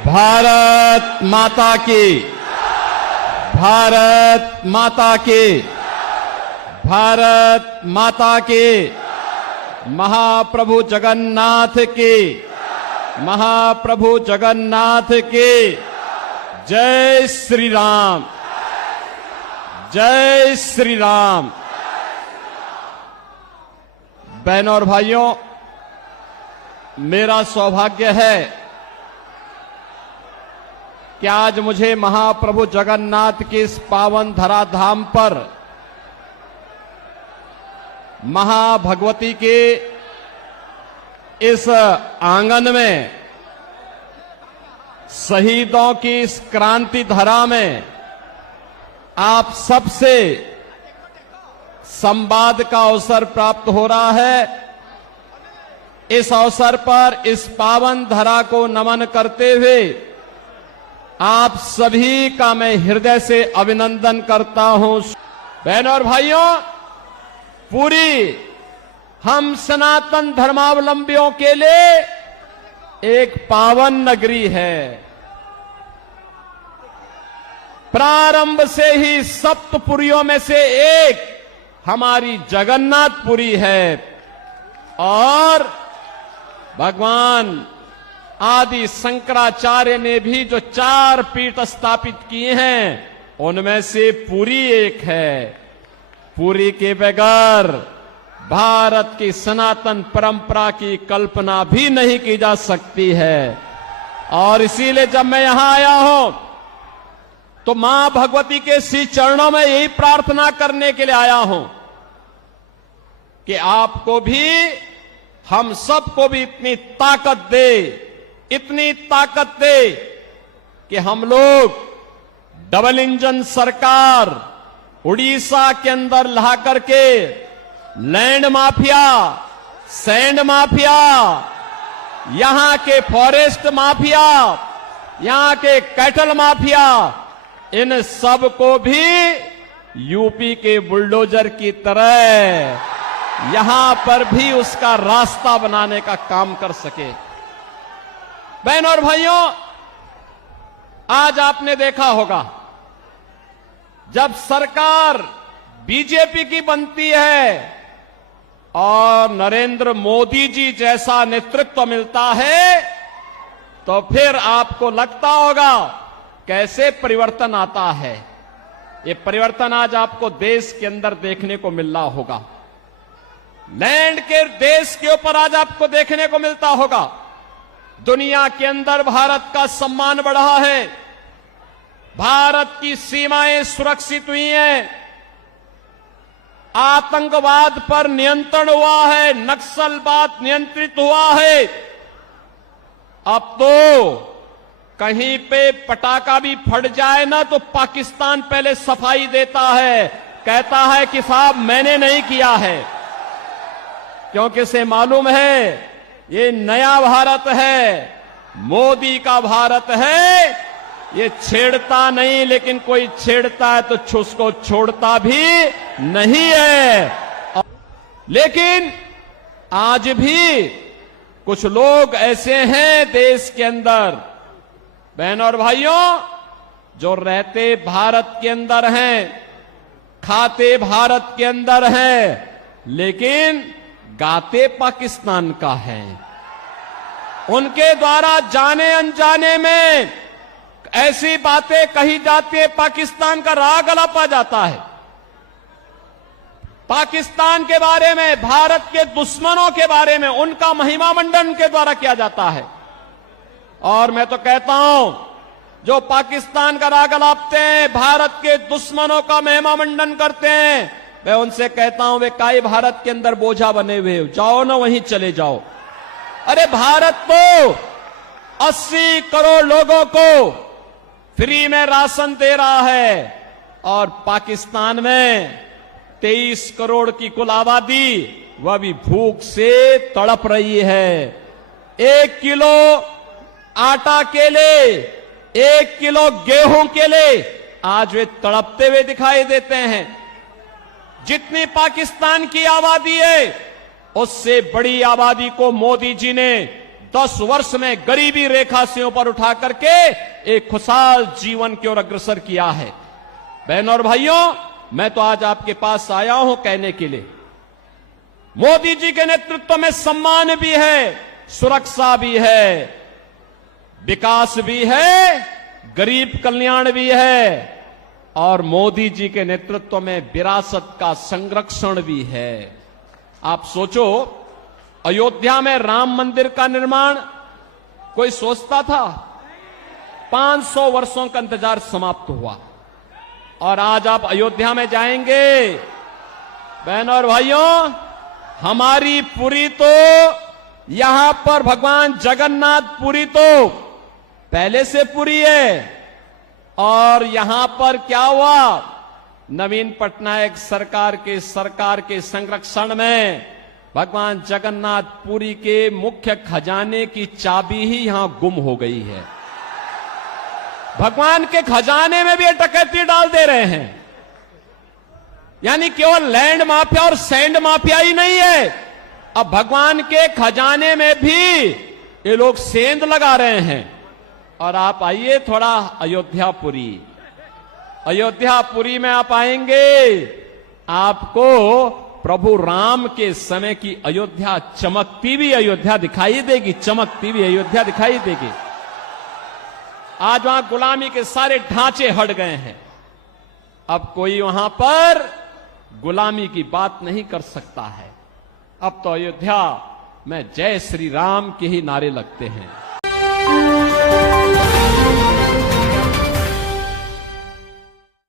भारत माता की, भारत माता की, भारत माता की, महाप्रभु जगन्नाथ की, महाप्रभु जगन्नाथ की। जय श्री राम, जय श्री राम। बहनों और भाइयों, मेरा सौभाग्य है कि आज मुझे महाप्रभु जगन्नाथ की इस पावन धराधाम पर महाभगवती के इस आंगन में, शहीदों की इस क्रांति धरा में आप सबसे संवाद का अवसर प्राप्त हो रहा है। इस अवसर पर इस पावन धरा को नमन करते हुए आप सभी का मैं हृदय से अभिनंदन करता हूं। बहनों और भाइयों, पूरी हम सनातन धर्मावलंबियों के लिए एक पावन नगरी है। प्रारंभ से ही सप्तपुरियों में से एक हमारी जगन्नाथपुरी है और भगवान आदि शंकराचार्य ने भी जो 4 पीठ स्थापित किए हैं उनमें से पुरी एक है। पुरी के बगैर भारत की सनातन परंपरा की कल्पना भी नहीं की जा सकती है। और इसीलिए जब मैं यहां आया हूं तो मां भगवती के श्री चरणों में यही प्रार्थना करने के लिए आया हूं कि आपको भी, हम सबको भी इतनी ताकत दे, इतनी ताकत दे कि हम लोग डबल इंजन सरकार उड़ीसा के अंदर ला करके लैंड माफिया, सैंड माफिया, यहां के फॉरेस्ट माफिया, यहां के कैटल माफिया, इन सब को भी यूपी के बुलडोजर की तरह यहां पर भी उसका रास्ता बनाने का काम कर सके। बहनों और भाइयों, आज आपने देखा होगा जब सरकार बीजेपी की बनती है और नरेंद्र मोदी जी जैसा नेतृत्व मिलता है तो फिर आपको लगता होगा कैसे परिवर्तन आता है। ये परिवर्तन आज आपको देश के अंदर देखने को मिल रहा होगा, लैंड के देश के ऊपर आज आपको देखने को मिलता होगा। दुनिया के अंदर भारत का सम्मान बढ़ा है, भारत की सीमाएं सुरक्षित हुई हैं, आतंकवाद पर नियंत्रण हुआ है, नक्सलवाद नियंत्रित हुआ है। अब तो कहीं पे पटाखा भी फट जाए ना तो पाकिस्तान पहले सफाई देता है, कहता है कि साहब मैंने नहीं किया है, क्योंकि इसे मालूम है ये नया भारत है, मोदी का भारत है। ये छेड़ता नहीं, लेकिन कोई छेड़ता है तो उसको छोड़ता भी नहीं है। लेकिन आज भी कुछ लोग ऐसे हैं देश के अंदर, बहनों और भाइयों, जो रहते भारत के अंदर हैं, खाते भारत के अंदर हैं, लेकिन गाते पाकिस्तान का है। उनके द्वारा जाने अनजाने में ऐसी बातें कही जाती है, पाकिस्तान का राग अलापा जाता है। पाकिस्तान के बारे में, भारत के दुश्मनों के बारे में उनका महिमा मंडन के द्वारा किया जाता है। और मैं तो कहता हूं, जो पाकिस्तान का राग अलापते हैं, भारत के दुश्मनों का महिमा मंडन करते हैं, मैं उनसे कहता हूं वे काई भारत के अंदर बोझा बने हुए हो, जाओ ना वहीं चले जाओ। अरे भारत तो 80 करोड़ लोगों को फ्री में राशन दे रहा है और पाकिस्तान में 23 करोड़ की कुल आबादी वह भी भूख से तड़प रही है। 1 किलो आटा के लिए, 1 किलो गेहूं के लिए आज वे तड़पते हुए दिखाई देते हैं। जितनी पाकिस्तान की आबादी है उससे बड़ी आबादी को मोदी जी ने 10 वर्ष में गरीबी रेखा से ऊपर उठा करके एक खुशहाल जीवन की ओर अग्रसर किया है। बहनों और भाइयों, मैं तो आज आपके पास आया हूं कहने के लिए, मोदी जी के नेतृत्व में सम्मान भी है, सुरक्षा भी है, विकास भी है, गरीब कल्याण भी है, और मोदी जी के नेतृत्व में विरासत का संरक्षण भी है। आप सोचो, अयोध्या में राम मंदिर का निर्माण कोई सोचता था? 500 वर्षों का इंतजार समाप्त हुआ, और आज आप अयोध्या में जाएंगे, बहनों और भाइयों, हमारी पुरी तो यहां पर भगवान जगन्नाथ पुरी तो पहले से पुरी है, और यहां पर क्या हुआ, नवीन पटनायक सरकार के संरक्षण में भगवान जगन्नाथ पुरी के मुख्य खजाने की चाबी ही यहां गुम हो गई है। भगवान के खजाने में भी ये डकैती डाल दे रहे हैं। यानी केवल लैंड माफिया और सैंड माफिया ही नहीं है, अब भगवान के खजाने में भी ये लोग सेंध लगा रहे हैं। और आप आइए थोड़ा अयोध्यापुरी में आप आएंगे, आपको प्रभु राम के समय की अयोध्या, चमकती हुई अयोध्या दिखाई देगी, चमकती हुई अयोध्या दिखाई देगी। आज वहां गुलामी के सारे ढांचे हट गए हैं, अब कोई वहां पर गुलामी की बात नहीं कर सकता है। अब तो अयोध्या में जय श्री राम के ही नारे लगते हैं।